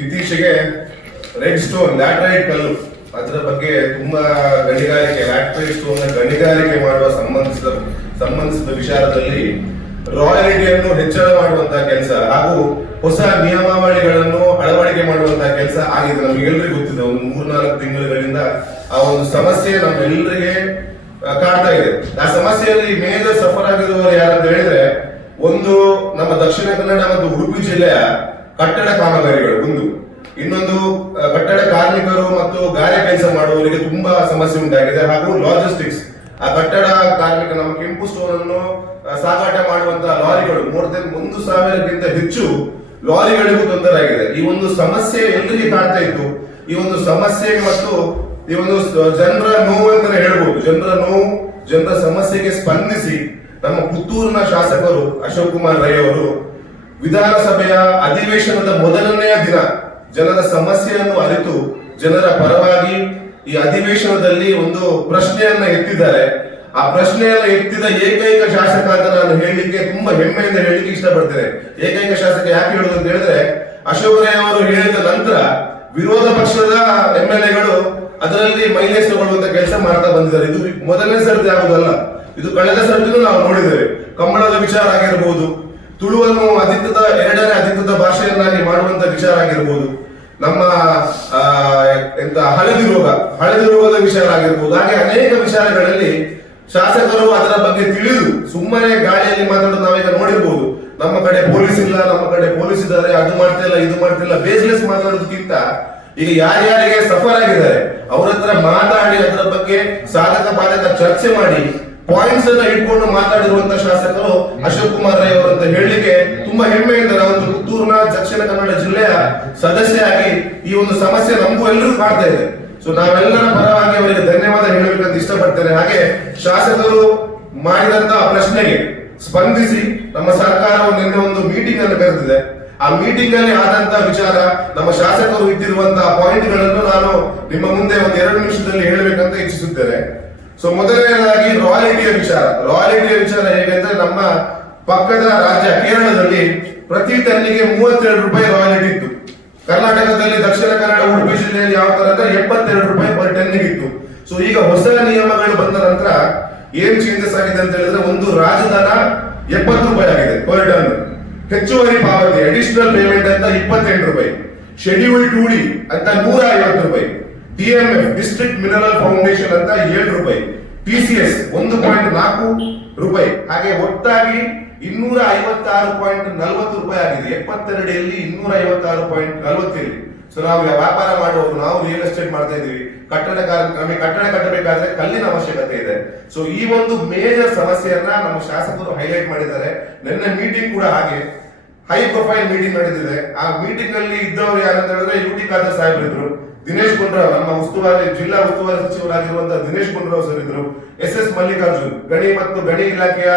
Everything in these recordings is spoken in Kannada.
ಇತ್ತೀಚೆಗೆ ರೆಡ್ ಸ್ಟೋನ್ ಲ್ಯಾಟ್ರೈಟ್ ಕಲ್ಲು ಅದರ ಬಗ್ಗೆ ತುಂಬಾ ಗಣಿಗಾರಿಕೆ ಲ್ಯಾಟ್ರೈಟ್ ಸ್ಟೋನ್ ಗಣಿಗಾರಿಕೆ ಮಾಡುವ ಸಂಬಂಧಿಸಿದ ಸಂಬಂಧಿಸಿದ ವಿಚಾರದಲ್ಲಿ ರಾಯಲ್ಟಿಯನ್ನು ಹೆಚ್ಚಳ ಮಾಡುವಂತಹ ಕೆಲಸ ಹಾಗೂ ಹೊಸ ನಿಯಮಾವಳಿಗಳನ್ನು ಅಳವಡಿಕೆ ಮಾಡುವಂತಹ ಕೆಲಸ ಆಗಿದೆ. ನಮಗೆಲ್ಲರಿಗೂ ಗೊತ್ತಿದೆ, ಒಂದು ಮೂರ್ನಾಲ್ಕು ತಿಂಗಳುಗಳಿಂದ ಆ ಒಂದು ಸಮಸ್ಯೆ ನಮ್ಮೆಲ್ಲರಿಗೆ ಕಾಡ್ತಾ ಇದೆ. ಆ ಸಮಸ್ಯೆಯಲ್ಲಿ ಮೇಜರ್ ಸಫರ್ ಆಗಿರುವವರು ಯಾರಂತ ಹೇಳಿದ್ರೆ, ಒಂದು ನಮ್ಮ ದಕ್ಷಿಣ ಕನ್ನಡ ಮತ್ತು ಉಡುಪಿ ಜಿಲ್ಲೆಯ ಕಟ್ಟಡ ಕಾಮಗಾರಿಗಳು ಒಂದು. ಇನ್ನೊಂದು ಕಟ್ಟಡ ಕಾರ್ಮಿಕರು ಮತ್ತು ಗಾರೆ ಕೆಲಸ ಮಾಡುವವರಿಗೆ ತುಂಬಾ ಸಮಸ್ಯೆ ಉಂಟಾಗಿದೆ ಹಾಗೂ ಲಾಜಿಸ್ಟಿಕ್ಸ್ ಆ ಕಟ್ಟಡ ಕಾರ್ಮಿಕ ನಮ್ಮ ಕೆಂಪು ಸ್ಟೋನ್ ಅನ್ನು ಸಾಗಾಟ ಮಾಡುವಂತಹ ಲಾರಿಗಳು ಮೋರ್ ದೆನ್ ಒಂದು ಸಾವಿರಕ್ಕಿಂತ ಹೆಚ್ಚು ಲಾರಿಗಳಿಗೂ ತೊಂದರೆ ಆಗಿದೆ. ಈ ಒಂದು ಸಮಸ್ಯೆ ಎಲ್ಲರಿಗೆ ಕಾಣ್ತಾ ಇತ್ತು. ಈ ಒಂದು ಸಮಸ್ಯೆ ಮತ್ತು ಈ ಒಂದು ಜನರ ನೋವು ಅಂತಾನೆ ಹೇಳ್ಬೋದು. ಜನರ ನೋವು, ಜನರ ಸಮಸ್ಯೆಗೆ ಸ್ಪಂದಿಸಿ ನಮ್ಮ ಪುತ್ತೂರಿನ ಶಾಸಕರು ಅಶೋಕ್ ಕುಮಾರ್ ರೈ ಅವರು ವಿಧಾನಸಭೆಯ ಅಧಿವೇಶನದ ಮೊದಲನೆಯ ದಿನ ಜನರ ಸಮಸ್ಯೆಯನ್ನು ಅರಿತು ಜನರ ಪರವಾಗಿ ಈ ಅಧಿವೇಶನದಲ್ಲಿ ಒಂದು ಪ್ರಶ್ನೆಯನ್ನ ಎತ್ತಿದ್ದಾರೆ. ಆ ಪ್ರಶ್ನೆಯನ್ನ ಎತ್ತಿದ ಏಕೈಕ ಶಾಸಕ ಅಂತ ನಾನು ಹೇಳಲಿಕ್ಕೆ ತುಂಬಾ ಹೆಮ್ಮೆಯಿಂದ ಹೇಳಲಿಕ್ಕೆ ಇಷ್ಟಪಡ್ತೇನೆ. ಏಕೈಕ ಶಾಸಕ ಯಾಕೆ ಹೇಳುದು ಅಂತ ಹೇಳಿದ್ರೆ, ಅಶೋಕ್ ಅವರು ಹೇಳಿದ ನಂತರ ವಿರೋಧ ಪಕ್ಷದ ಎಂ ಎಲ್ ಎಗಳು ಅದರಲ್ಲಿ ಮೈಲೇಸ್ ಕೆಲಸ ಮಾಡ್ತಾ ಬಂದಿದ್ದಾರೆ. ಇದು ಮೊದಲನೇ ಸರ್ತಿ ಆಗುದಲ್ಲ ಇದು ಕಳೆದ ಸರ್ತಿನೂ ನಾವು ನೋಡಿದ್ದೇವೆ. ಕಂಬಳದ ವಿಚಾರ ಆಗಿರಬಹುದು ತುಳುವನ್ನು ಅಧಿಕೃತ, ಎರಡನೇ ಅಧಿಕೃತ ಭಾಷೆಯನ್ನಾಗಿ ಮಾಡುವಂತ ವಿಚಾರ ಆಗಿರ್ಬೋದು. ನಮ್ಮ ಎಂತ, ಹಳದಿ ರೋಗ, ಹಳದಿ ರೋಗದ ವಿಷಯ ಆಗಿರ್ಬೋದು ಹಾಗೆ ಅನೇಕ ವಿಚಾರಗಳಲ್ಲಿ ಶಾಸಕರು ಅದರ ಬಗ್ಗೆ ತಿಳಿದು ಸುಮ್ಮನೆ ಗಾಳಿಯಲ್ಲಿ ಮಾತಾಡೋದು ನಾವೀಗ ನೋಡಿರ್ಬೋದು. ನಮ್ಮ ಕಡೆ ಪೊಲೀಸ್ ಇಲ್ಲ, ನಮ್ಮ ಕಡೆ ಪೊಲೀಸ್ ಇದ್ದಾರೆ, ಅದು ಮಾಡ್ತಿಲ್ಲ, ಇದು ಮಾಡ್ತಿಲ್ಲ, ಬೇಸ್ಲೆಸ್ ಮಾತಾಡೋದಕ್ಕಿಂತ ಈಗ ಯಾರ್ಯಾರಿಗೆ ಸಫರ್ ಆಗಿದ್ದಾರೆ, ಅವ್ರ ಹತ್ರ ಮಾತಾಡಿ ಅದರ ಬಗ್ಗೆ ಸಾಧಕ ಬಾಧಕ ಚರ್ಚೆ ಮಾಡಿ ಪಾಯಿಂಟ್ಸ್ ಅನ್ನ ಇಟ್ಕೊಂಡು ಮಾತಾಡಿರುವಂತ ಶಾಸಕರು ಅಶೋಕ್ ಕುಮಾರ್ ರೈ ಅವರು ಅಂತ ಹೇಳಲಿಕ್ಕೆ ತುಂಬಾ ಹೆಮ್ಮೆಯಿಂದ ನಾವೊಂದು ಪುತ್ತೂರಿನ ದಕ್ಷಿಣ ಕನ್ನಡ ಜಿಲ್ಲೆಯ ಸದಸ್ಯರಾಗಿ ಈ ಒಂದು ಸಮಸ್ಯೆ ನಮಗೂ ಎಲ್ಲರೂ ಕಾಡ್ತಾ ಇದೆ. ಸೊ ನಾವೆಲ್ಲರ ಪರವಾಗಿ ಅವರಿಗೆ ಧನ್ಯವಾದ ಹೇಳಬೇಕಂತ ಇಷ್ಟಪಡ್ತೇನೆ. ಹಾಗೆ ಶಾಸಕರು ಮಾಡಿದಂತ ಪ್ರಶ್ನೆಗೆ ಸ್ಪಂದಿಸಿ ನಮ್ಮ ಸರ್ಕಾರ ನಿನ್ನೆ ಒಂದು ಮೀಟಿಂಗ್ ಅನ್ನು ಕರೆದಿದೆ. ಆ ಮೀಟಿಂಗ್ ಅಲ್ಲಿ ಆದಂತಹ ವಿಚಾರ ನಮ್ಮ ಶಾಸಕರು ಇಟ್ಟಿರುವಂತಹ ಪಾಯಿಂಟ್ಗಳನ್ನು ನಾನು ನಿಮ್ಮ ಮುಂದೆ ಒಂದು ಎರಡು ನಿಮಿಷದಲ್ಲಿ ಹೇಳಬೇಕಂತ ಇಚ್ಛಿಸುತ್ತೇನೆ. ಸೊ ಮೊದಲನೇದಾಗಿ ರಾಯಲ್ಟಿಯ ವಿಚಾರ. ರಾಯಲ್ಟಿಯ ವಿಚಾರ ಹೇಗೆ ಅಂದ್ರೆ ನಮ್ಮ ಪಕ್ಕದ ರಾಜ್ಯ ಕೇರಳದಲ್ಲಿ ಪ್ರತಿ ಟನ್ನಿಗೆ ಮೂವತ್ತೆರಡು ರೂಪಾಯಿ ರಾಯಲ್ಟಿ ಇತ್ತು. ಕರ್ನಾಟಕದಲ್ಲಿ ದಕ್ಷಿಣ ಕನ್ನಡ, ಉಡುಪಿ ಜಿಲ್ಲೆಯಲ್ಲಿ ಯಾವ ತರ ಅಂದ್ರೆ ಎಪ್ಪತ್ತೆರಡು ರೂಪಾಯಿ ಪರ್ ಟನ್ನಿಗೆ ಇತ್ತು. ಸೊ ಈಗ ಹೊಸ ನಿಯಮಗಳು ಬಂದ ನಂತರ ಏನ್ ಚೇಂಜಸ್ ಆಗಿದೆ ಅಂತ ಹೇಳಿದ್ರೆ ಒಂದು ರಾಜಧಾನ ಎಪ್ಪತ್ತು ರೂಪಾಯಿ ಆಗಿದೆ ಪರ್ ಟನ್ ಹೆಚ್ಚುವರಿ ಪಾವತಿ ಅಡಿಷನಲ್ ಪೇಮೆಂಟ್ ಅಂತ ಇಪ್ಪತ್ತೆಂಟು ರೂಪಾಯಿ. ಶೆಡ್ಯೂಲ್ ಟೂಡಿ ಅಂತ ನೂರ ಐವತ್ತು ರೂಪಾಯಿ. ಡಿಎಂಎಫ್ ಡಿಸ್ಟ್ರಿಕ್ಟ್ ಮಿನರಲ್ ಫೌಂಡೇಶನ್ ಅಂತ ಏಳು ರೂಪಾಯಿ. ಟಿಸಿಎಸ್ ಒಂದು ಪಾಯಿಂಟ್ ನಾಲ್ಕು ರೂಪಾಯಿ. ಹಾಗೆ ಒಟ್ಟಾಗಿ ಇನ್ನೂರ ಐವತ್ತಾರು ಪಾಯಿಂಟ್ ನಲವತ್ತು ರೂಪಾಯಿ ಆಗಿದೆ. ಎಪ್ಪತ್ತೆರಡಲ್ಲಿ ಇನ್ನೂರ ಐವತ್ತಾರು ಪಾಯಿಂಟ್ ನಲವತ್ತೇಳಿ. ಸೊ ನಾವು ವ್ಯಾಪಾರ ಮಾಡುವವರು, ನಾವು ರಿಯಲ್ ಎಸ್ಟೇಟ್ ಮಾಡ್ತಾ ಇದೀವಿ ಕಟ್ಟಡ ನಮಗೆ ಕಟ್ಟಡ ಕಟ್ಟಬೇಕಾದ್ರೆ ಕಲ್ಲಿನ ಅವಶ್ಯಕತೆ ಇದೆ. ಸೊ ಈ ಒಂದು ಮೇಜರ್ ಸಮಸ್ಯೆಯನ್ನ ನಮ್ಮ ಶಾಸಕರು ಹೈಲೈಟ್ ಮಾಡಿದ್ದಾರೆ. ನಿನ್ನೆ ಮೀಟಿಂಗ್ ಕೂಡ ಹಾಗೆ. ಹೈ ಪ್ರೊಫೈಲ್ ಮೀಟಿಂಗ್ ನಡೆದಿದೆ. ಆ ಮೀಟಿಂಗ್ ಅಲ್ಲಿ ಇದ್ದವರು ಯಾರಂತ ಹೇಳಿದ್ರೆ ಯು ಟಿ ಖಾದರ್ ಸಾಹೇಬ್ರಿದ್ರು. ದಿನೇಶ್ ಗುಂಡ್ರಾವ್, ನಮ್ಮ ಉಸ್ತುವಾರಿ, ಜಿಲ್ಲಾ ಉಸ್ತುವಾರಿ ಸಚಿವರಾಗಿರುವಂತಹ ದಿನೇಶ್ ಗುಂಡ್ರಾವ್ ಸರ್ ಇದ್ರು. ಎಸ್ ಎಸ್ ಮಲ್ಲಿಕಾರ್ಜುನ್, ಗಣಿ ಮತ್ತು ಗಣಿ ಇಲಾಖೆಯ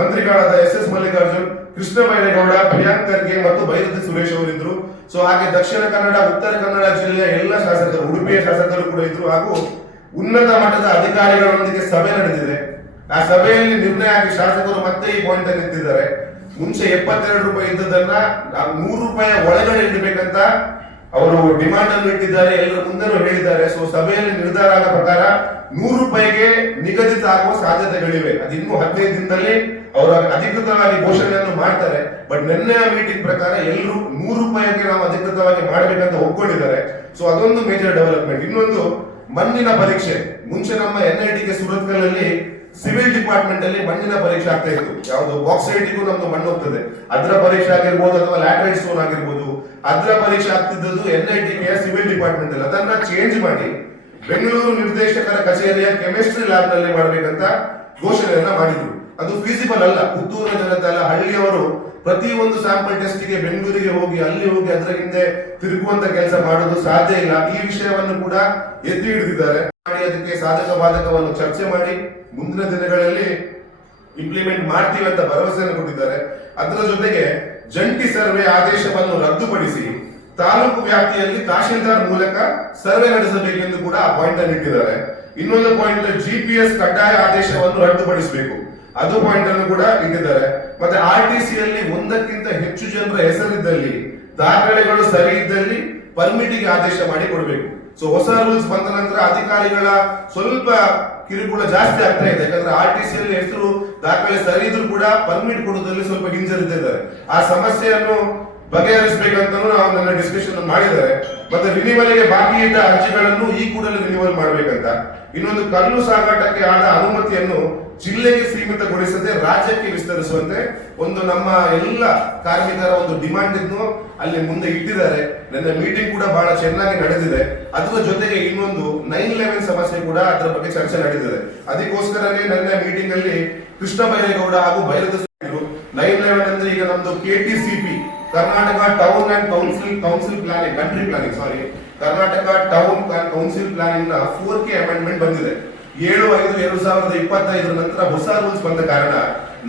ಮಂತ್ರಿಗಳಾದ ಎಸ್ ಎಸ್ ಮಲ್ಲಿಕಾರ್ಜುನ್ ಕೃಷ್ಣ ಬೈರೇಗೌಡ ಪ್ರಿಯಾಂಕ್ ಖರ್ಗೆ ಮತ್ತು ಬೈರತಿ ಸುರೇಶ್ ಅವರಿದ್ರು ಸೊ ಹಾಗೆ ದಕ್ಷಿಣ ಕನ್ನಡ, ಉತ್ತರ ಕನ್ನಡ ಜಿಲ್ಲೆಯ ಎಲ್ಲ ಶಾಸಕರು, ಉಡುಪಿಯ ಶಾಸಕರು ಕೂಡ ಇದ್ರು. ಹಾಗೂ ಉನ್ನತ ಮಟ್ಟದ ಅಧಿಕಾರಿಗಳೊಂದಿಗೆ ಸಭೆ ನಡೆದಿದೆ. ಆ ಸಭೆಯಲ್ಲಿ ನಿರ್ಣಯ ಆಗಿ ಶಾಸಕರು ಮತ್ತೆ ಈ ಪಾಯಿಂಟ್ ಅಲ್ಲಿ ನಿಂತಿದ್ದಾರೆ. ಮುಂಚೆ ಎಪ್ಪತ್ತೆರಡು ರೂಪಾಯಿ ಇದ್ದದನ್ನ ನೂರು ರೂಪಾಯಿ ಒಳಗಡೆ ಇಡಬೇಕಂತ ಅವರು ಡಿಮಾಂಡ್ ಅನ್ನು ಇಟ್ಟಿದ್ದಾರೆ, ಎಲ್ಲರ ಮುಂದೆನೂ ಹೇಳಿದ್ದಾರೆ. ಸೊ ಸಭೆಯಲ್ಲಿ ನಿರ್ಧಾರ ಆದ ಪ್ರಕಾರ ನೂರು ರೂಪಾಯಿಗೆ ನಿಗದಿತ ಆಗುವ ಸಾಧ್ಯತೆಗಳಿವೆ. ಅದು ಇನ್ನೂ ಹದಿನೈದು ದಿನದಲ್ಲಿ ಅವರು ಅಧಿಕೃತವಾಗಿ ಘೋಷಣೆಯನ್ನು ಮಾಡ್ತಾರೆ. ಬಟ್ ನಿನ್ನೆ ಮೀಟಿಂಗ್ ಪ್ರಕಾರ ಎಲ್ಲರೂ ನೂರು ರೂಪಾಯಿಗೆ ನಾವು ಅಧಿಕೃತವಾಗಿ ಮಾಡಬೇಕಂತ ಒಪ್ಕೊಂಡಿದ್ದಾರೆ. ಸೊ ಅದೊಂದು ಮೇಜರ್ ಡೆವಲಪ್ಮೆಂಟ್ ಇನ್ನೊಂದು ಮಣ್ಣಿನ ಪರೀಕ್ಷೆ. ಮುಂಚೆ ನಮ್ಮ ಎನ್ ಐ ಡಿಪಾರ್ಟ್ಮೆಂಟ್ ಅಲ್ಲಿ ಮಣ್ಣಿನ ಪರೀಕ್ಷೆ ಆಗ್ತಾ ಇತ್ತು. ಯಾವುದು ಬಾಕ್ಸೈಟಿಗೂ ನಮ್ದು ಮಣ್ಣು ಹೋಗ್ತದೆ. ಅದರ ಪರೀಕ್ಷೆ ಆಗಿರ್ಬೋದು ಅಥವಾ ಲ್ಯಾಟ್ರೈಟ್ ಸ್ಟೋನ್ ಆಗಿರ್ಬೋದು. ಅದರ ಪರೀಕ್ಷೆ ಆಗ್ತಿದ್ದದ್ದು N I T civil department ಅಲ್ಲಿ. ಅದನ್ನ ಚೇಂಜ್ ಮಾಡಿ ಬೆಂಗಳೂರು ನಿರ್ದೇಶಕರ ಕಚೇರಿಯ ಕೆಮಿಸ್ಟ್ರಿ ಲ್ಯಾಬ್ನಲ್ಲಿ ಮಾಡಬೇಕಂತ ಘೋಷಣೆಯನ್ನ ಮಾಡಿದ್ರು. ಅದು ಫೀಸಿಬಲ್ ಅಲ್ಲ. ಪುತ್ತೂರಿನ ಜನತೆ ಅಲ್ಲ, ಹಳ್ಳಿಯವರು ಪ್ರತಿ ಒಂದು ಸ್ಯಾಂಪಲ್ ಟೆಸ್ಟ್ಗೆ ಬೆಂಗಳೂರಿಗೆ ಹೋಗಿ, ಅಲ್ಲಿ ಹೋಗಿ ಅದರ ಹಿಂದೆ ತಿರುಗುವಂತ ಕೆಲಸ ಮಾಡೋದು ಸಾಧ್ಯ ಇಲ್ಲ. ಈ ವಿಷಯವನ್ನು ಕೂಡ ಎತ್ತಿ ಹಿಡಿದಿದ್ದಾರೆ. ಮಾಡಿ ಅದಕ್ಕೆ ಸಾಧಕ ಬಾಧಕವನ್ನು ಚರ್ಚೆ ಮಾಡಿ, ಮುಂದಿನ ದಿನಗಳಲ್ಲಿ ಇಂಪ್ಲಿಮೆಂಟ್ ಮಾಡ್ತೀವಿ ಅಂತ ಭರವಸೆಯನ್ನು ಕೊಟ್ಟಿದ್ದಾರೆ. ಅದರ ಜೊತೆಗೆ ಜಂಟಿ ಸರ್ವೆ ಆದೇಶವನ್ನು ರದ್ದುಪಡಿಸಿ, ತಾಲೂಕು ವ್ಯಾಪ್ತಿಯಲ್ಲಿ ತಹಶೀಲ್ದಾರ್ ಮೂಲಕ ಸರ್ವೆ ನಡೆಸಬೇಕೆಂದು ಕೂಡ ಪಾಯಿಂಟ್ ಅಲ್ಲಿ ಇಟ್ಟಿದ್ದಾರೆ. ಇನ್ನೊಂದು ಪಾಯಿಂಟ್ ಜಿಪಿಎಸ್ ಕಡ್ಡಾಯ ಆದೇಶವನ್ನು ರದ್ದುಪಡಿಸಬೇಕು. ಅದು ಪಾಯಿಂಟ್ ಅನ್ನು ಕೂಡ ಇಟ್ಟಿದ್ದಾರೆ. ಮತ್ತೆ ಆರ್ ಟಿ ಸಿ ಅಲ್ಲಿ ಒಂದಕ್ಕಿಂತ ಹೆಚ್ಚು ಜನರ ಹೆಸರಿದ್ದಲ್ಲಿ, ದಾಖಲೆಗಳು ಸರಿ ಇದ್ದಲ್ಲಿ ಪರ್ಮಿಟಿಗೆ ಆದೇಶ ಮಾಡಿ ಕೊಡಬೇಕು. ಸೊ ಹೊಸ ರೂಲ್ಸ್ ಬಂದ ನಂತರ ಅಧಿಕಾರಿಗಳ ಸ್ವಲ್ಪ ಕಿರುಕುಳ ಜಾಸ್ತಿ ಆಗ್ತಾ ಇದೆ. ಯಾಕಂದ್ರೆ ಆರ್ ಟಿ ಸಿ ಅಲ್ಲಿ ಹೆಸರು, ದಾಖಲೆ ಸರಿ ಇದ್ರೂ ಕೂಡ ಪರ್ಮಿಟ್ ಕೊಡೋದ್ರಲ್ಲಿ ಸ್ವಲ್ಪ ಹಿಂಜರಿತಿದ್ದಾರೆ ಆ ಸಮಸ್ಯೆಯನ್ನು ಬಗೆಹರಿಸಬೇಕಂತ ನಾವು ನನ್ನ ಡಿಸ್ಕಷನ್ ಮಾಡಿದ್ದಾರೆ. ಮತ್ತೆ ರಿನಿವಲ್ಗೆ ಬಾಕಿ ಇದ್ದ ಅರ್ಜಿಗಳನ್ನು ಈ ಕೂಡಲೇ ರಿನಿವಲ್ ಮಾಡಬೇಕಂತ. ಇನ್ನೊಂದು ಕಲ್ಲು ಸಾಗಾಟಕ್ಕೆ ಆದ ಅನುಮತಿಯನ್ನು ಜಿಲ್ಲೆಗೆ ಸೀಮಿತಗೊಳಿಸದೆ ರಾಜ್ಯಕ್ಕೆ ವಿಸ್ತರಿಸುವಂತೆ ಒಂದು ನಮ್ಮ ಎಲ್ಲ ಕಾರ್ಮಿಕರ ಒಂದು ಡಿಮಾಂಡ್ ಇದ್ನು, ಅಲ್ಲಿ ಮುಂದೆ ಇಟ್ಟಿದ್ದಾರೆ. ನನ್ನ ಮೀಟಿಂಗ್ ಕೂಡ ಬಹಳ ಚೆನ್ನಾಗಿ ನಡೆದಿದೆ. ಅದರ ಜೊತೆಗೆ ಇನ್ನೊಂದು ನೈನ್ ಲೆವೆನ್ ಸಮಸ್ಯೆ ಕೂಡ ಅದರ ಬಗ್ಗೆ ಚರ್ಚೆ ನಡೆದಿದೆ. ಅದಕ್ಕೋಸ್ಕರನೇ ನನ್ನ ಮೀಟಿಂಗ್ ಅಲ್ಲಿ ಕೃಷ್ಣ ಬೈರೇಗೌಡ ಹಾಗೂ ಬೈರದ ನೈನ್ ಲೆವೆನ್ ಅಂದ್ರೆ ಈಗ ನಮ್ದು KTCP Karnataka town and council council planning country planning sorry Karnataka town council planning four K amendment ಬಂದಿದೆ. ಏಳು ಐದು ಎರಡು ಸಾವಿರದ ಇಪ್ಪತ್ತೈದರ ನಂತರ ಹೊಸ ರೂಲ್ಸ್ ಬಂದ ಕಾರಣ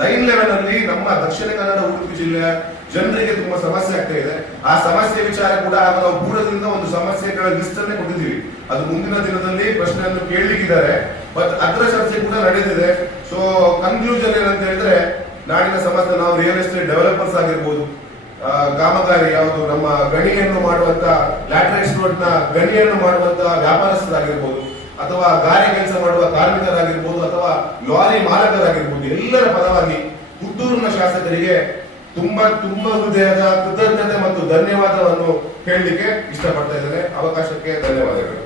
ನೈನ್ ಲೆವೆನ್ ಅಲ್ಲಿ ನಮ್ಮ ದಕ್ಷಿಣ ಕನ್ನಡ, ಉಡುಪಿ ಜಿಲ್ಲೆಯ ಜನರಿಗೆ ತುಂಬಾ ಸಮಸ್ಯೆ ಆಗ್ತಾ ಇದೆ. ಆ ಸಮಸ್ಯೆ ವಿಚಾರ ಕೂಡ ನಾವು ಪೂರ್ವದಿಂದ ಒಂದು ಸಮಸ್ಯೆಗಳ ಲಿಸ್ಟ್ ಅನ್ನೇ ಕೊಟ್ಟಿದ್ದೀವಿ. ಅದು ಮುಂದಿನ ದಿನದಲ್ಲಿ ಪ್ರಶ್ನೆಯನ್ನು ಕೇಳಲಿಕ್ಕಿದ್ದಾರೆ. ಬಟ್ ಅದರ ಚರ್ಚೆ ಕೂಡ ನಡೆದಿದೆ. ಸೊ ಕನ್ಕ್ಲೂಷನ್ ಏನಂತ ಹೇಳಿದ್ರೆ ನಾಡಿನ ಸಮಸ್ಯೆ, ನಾವು ರಿಯಲ್ ಎಸ್ಟೇಟ್ ಡೆವಲಪರ್ಸ್ ಆಗಿರ್ಬೋದು ಕಾಮಗಾರಿ, ಯಾವುದು ನಮ್ಮ ಗಣಿಯನ್ನು ಮಾಡುವಂತ ಲ್ಯಾಟ್ರೈಸ್ ರೋಡ್ನ ಗಣಿಯನ್ನು ಮಾಡುವಂತ ವ್ಯಾಪಾರಸ್ಥರಾಗಿರ್ಬೋದು, ಅಥವಾ ಗಾರೆ ಕೆಲಸ ಮಾಡುವ ಕಾರ್ಮಿಕರಾಗಿರ್ಬೋದು, ಅಥವಾ ಲಾರಿ ಮಾಲಕರಾಗಿರ್ಬೋದು, ಎಲ್ಲರ ಪರವಾಗಿ ಪುತ್ತೂರಿನ ಶಾಸಕರಿಗೆ ತುಂಬಾ ತುಂಬಾ ಹೃದಯದ ಕೃತಜ್ಞತೆ ಮತ್ತು ಧನ್ಯವಾದವನ್ನು ಹೇಳಲಿಕ್ಕೆ ಇಷ್ಟಪಡ್ತಾ ಇದ್ದೇನೆ. ಅವಕಾಶಕ್ಕೆ ಧನ್ಯವಾದಗಳು.